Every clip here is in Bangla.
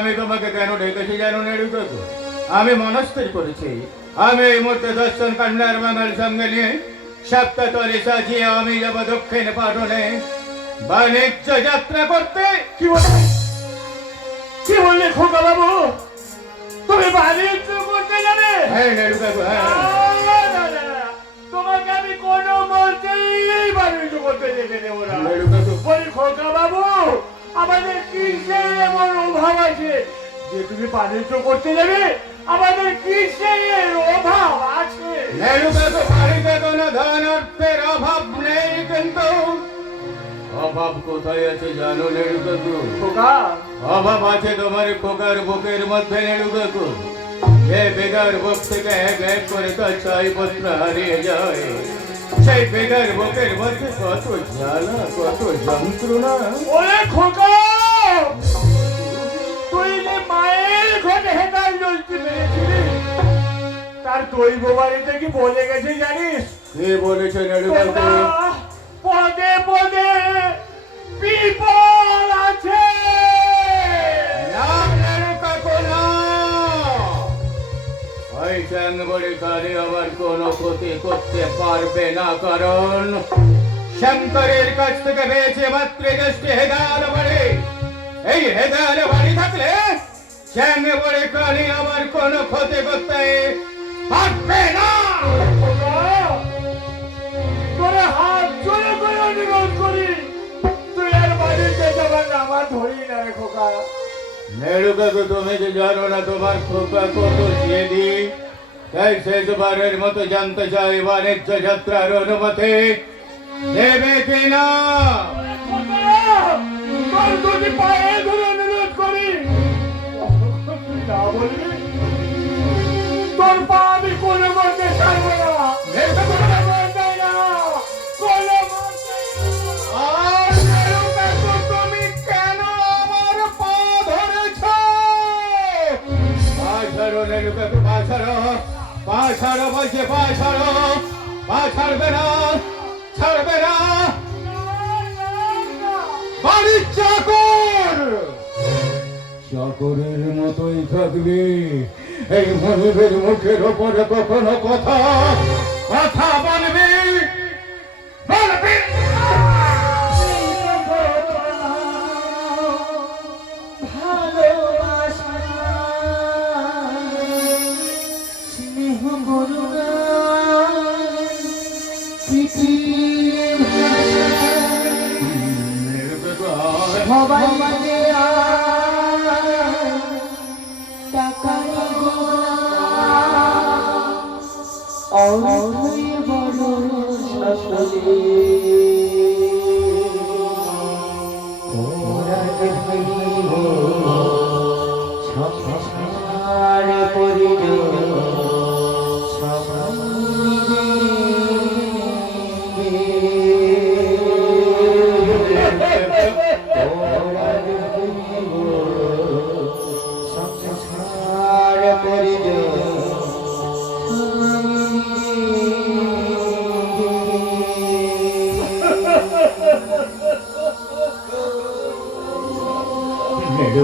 আমি তোমাকে কেন ডেকেছি জানো নেড়ু কাকু আমি মনস্থির করেছি। আমি এই মুহূর্তে দর্শন কন্যার বাঙাল সঙ্গে নিয়ে সপ্তাতরে সাজিয়ে আমি যাব দক্ষিণ পাটনে বাণিজ্য যাত্রা করতে। কি বলে কি বললে খোকা বাবু তুমি বাণিজ্য করতে যাবে হ্যাঁ নেড়ুকাকু হ্যাঁ। তোমাকে আমি কোনো মতেই বাণিজ্য করতে যেতে দেবো না। বলি খোকা বাবু আমাদের কিসের এমন অভাব আছে। যে তুমি বাণিজ্য করতে যাবে আমাদের কিসের অভাব আছে? নেড়ু কাকু বাড়িতে কোনো ধন অর্থের অভাব নেই কিন্তু। অভাব কোথায় আছে জানো নেড়ু কাকু খোকা অভাব আছে তোমার খোকার বুকের মধ্যে নেড়ু কাকু যে বেগার বুক থেকে এক এক করে তার ছয় পত্র হারিয়ে যায়। সেই বেগার বুকের মধ্যে কত জ্বালা কত যন্ত্রণা। ওরে খোকা! তার দৈব বাড়িতে কি বলে গেছে জানিস? কে বলেছে নেড়ু পদে পদে বিপদ আছে। না নেড়ু কাকু না ওই চাঙ্গবড়ি কালে আবার কোনো ক্ষতি করতে পারবে না কারণ শঙ্করের কাছ থেকে পেয়েছে মাত্র দশটি হেদার বাড়ি। এই হেদার বাড়ি থাকলে চাঙ্গবড়ি কালে আবার কোনো ক্ষতি করতে পারবে না। তোরে হাত জোরে করে অনুরোধ করি তুই আর বাড়িতে যাবার নামা ধরি না রে খোকা। নেড়ু কাকু তুমি যে জানো না তোমার খোকা কত জেদি। তাই শেষবারের মতো জানতে চাই বাণিজ্য যাত্রার অনুমতি। দেবে কিনা? তোর দুটি পায়ে ধরে অনুরোধ করি। না বলবি তোর পা আমি কোনো মতে ছাড়বো না। বলছে পা ছাড়ো। পা ছাড়বে না ছাড়বে না। বাড়ির চাকর। চাকরের মতোই থাকবি। এই মনিবের মুখের ওপরে কখনো কথা কথা বলবি? বলবি?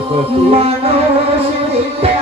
সংসার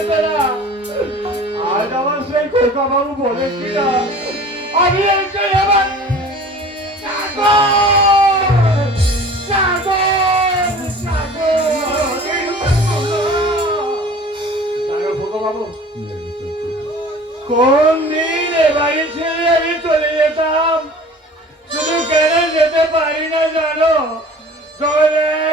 না আজ আমার সেই খোকা বাবু বলে আমি একটু এবার চাকর! চাকর! চাকর! জানো খোকা বাবু কোন দিন বাড়ি ছেড়ে আমি চলে যেতাম শুধু কেন যেতে পারি না জানো চলে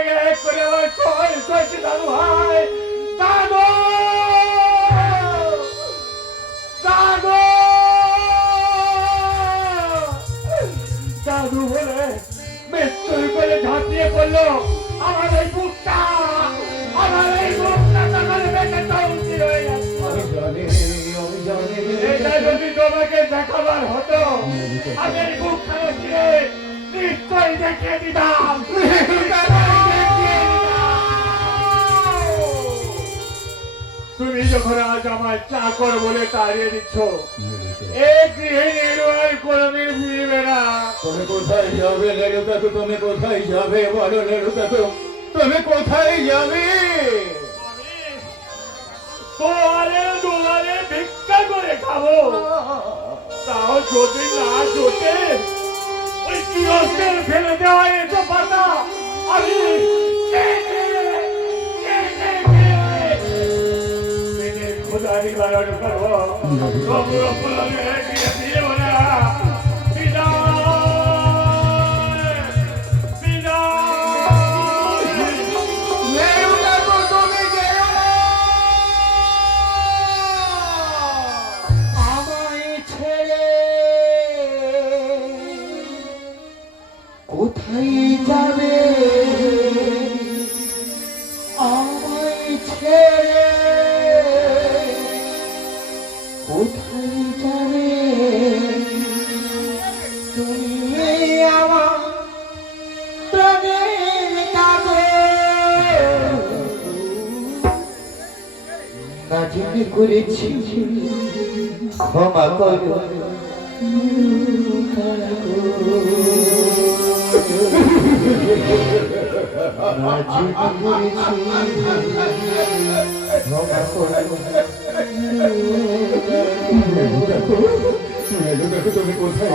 দেখিয়ে দিতাম তুমি যখন আজ আমার চাকর বলে তাড়িয়ে দিচ্ছ এই গৃহিণীর আর কোনোদিন ফিরবে না। তুমি কোথায় যাবে তুমি কোথায় যাবে বলো লেডু কাকু তুমি কোথায় যাবে? আমি তোয়ারে ভিক্ষা করে খাব। তাও যদি না জোটে কিরস্তের ফেলে দেওয়া এসব পাতা আমি চেটে, চেটে খেয়ে পেটের ক্ষুধা নিবারণ করবো প্রভু রব্বুলকে দিয়ে দিও ক্ষমা করো। তুমি কোথায়?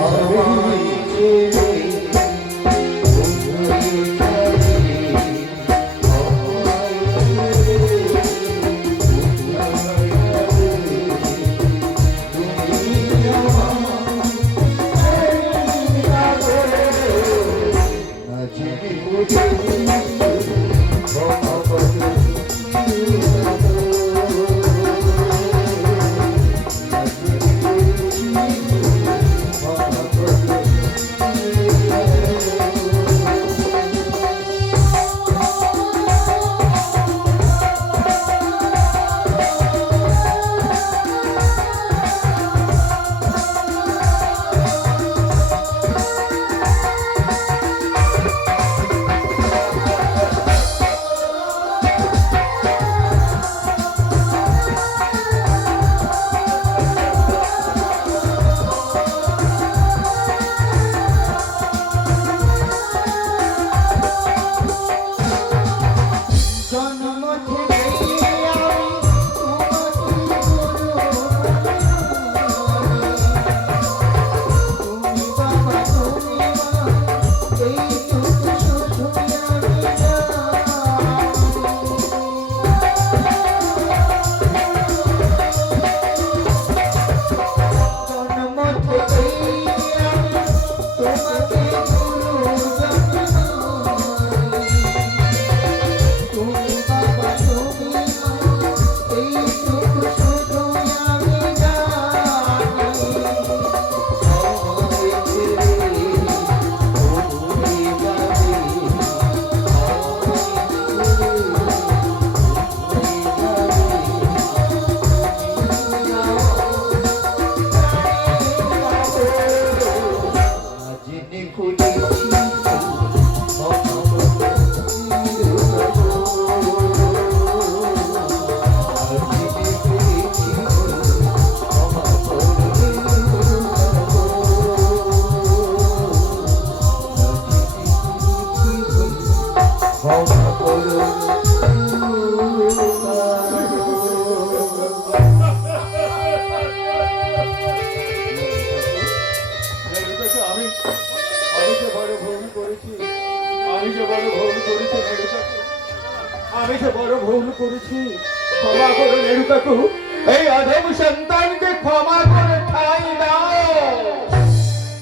ঠাকুর এই অধম সন্তানকে ক্ষমা করে ঠাই দাও।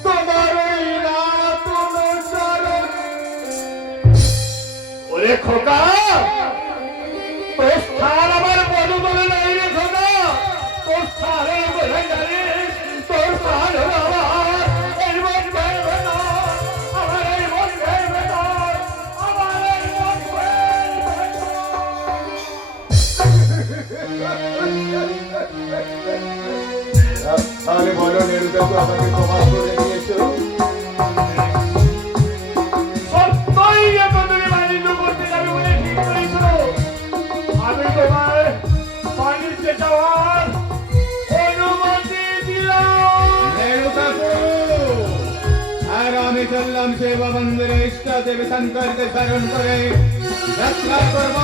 তোমার ওরে খোকা! বললাম সেবা বন্ধুরে ইষ্ট দেবী শঙ্করকে স্মরণ করে যাত্রা করব